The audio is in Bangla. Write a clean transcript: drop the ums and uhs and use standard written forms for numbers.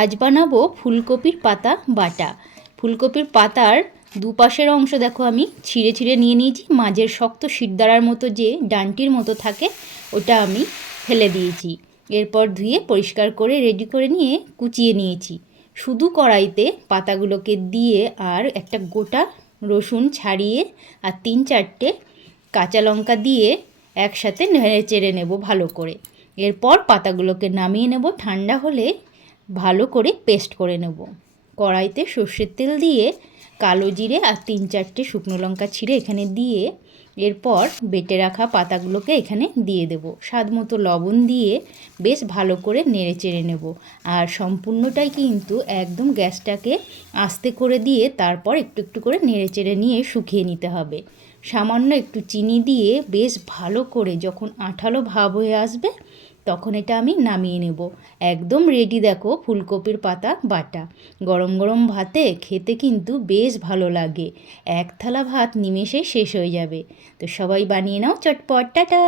আজ বানাবো ফুলকপির পাতা বাটা। ফুলকপির পাতার দুপাশের অংশ দেখো আমি ছিঁড়ে ছিঁড়ে নিয়ে নিয়েছি। মাঝের শক্ত শিরদাঁড়ার মতো যে ডান্টির মতো থাকে ওটা আমি ফেলে দিয়েছি। এরপর ধুয়ে পরিষ্কার করে রেডি করে নিয়ে কুচিয়ে নিয়েছি। শুধু কড়াইতে পাতাগুলোকে দিয়ে আর একটা গোটা রসুন ছাড়িয়ে আর 3-4টে কাঁচা লঙ্কা দিয়ে একসাথে নেড়ে চেড়ে নেব ভালো করে। এরপর পাতাগুলোকে নামিয়ে নেব। ঠান্ডা হলে ভালো করে পেস্ট করে নেব। কড়াইতে সর্ষের তেল দিয়ে কালো জিরে আর 3-4টে শুকনো লঙ্কা ছিঁড়ে এখানে দিয়ে এরপর বেটে রাখা পাতাগুলোকে এখানে দিয়ে দেব। স্বাদ মতো লবণ দিয়ে বেশ ভালো করে নেড়ে চেড়ে নেব। আর সম্পূর্ণটাই কিন্তু একদম গ্যাসটাকে আস্তে করে দিয়ে তারপর একটু একটু করে নেড়ে চেড়ে নিয়ে শুকিয়ে নিতে হবে। সামান্য একটু চিনি দিয়ে বেশ ভালো করে যখন আঠালো ভাব হয়ে আসবে তখন এটা আমি নামিয়ে নেব। একদম রেডি দেখো ফুলকপির পাতা বাটা। গরম গরম ভাতে খেতে কিন্তু বেশ ভালো লাগে। এক থালা ভাত নিমেষেই শেষ হয়ে যাবে। তো সবাই বানিয়ে নাও চটপট। টাটা।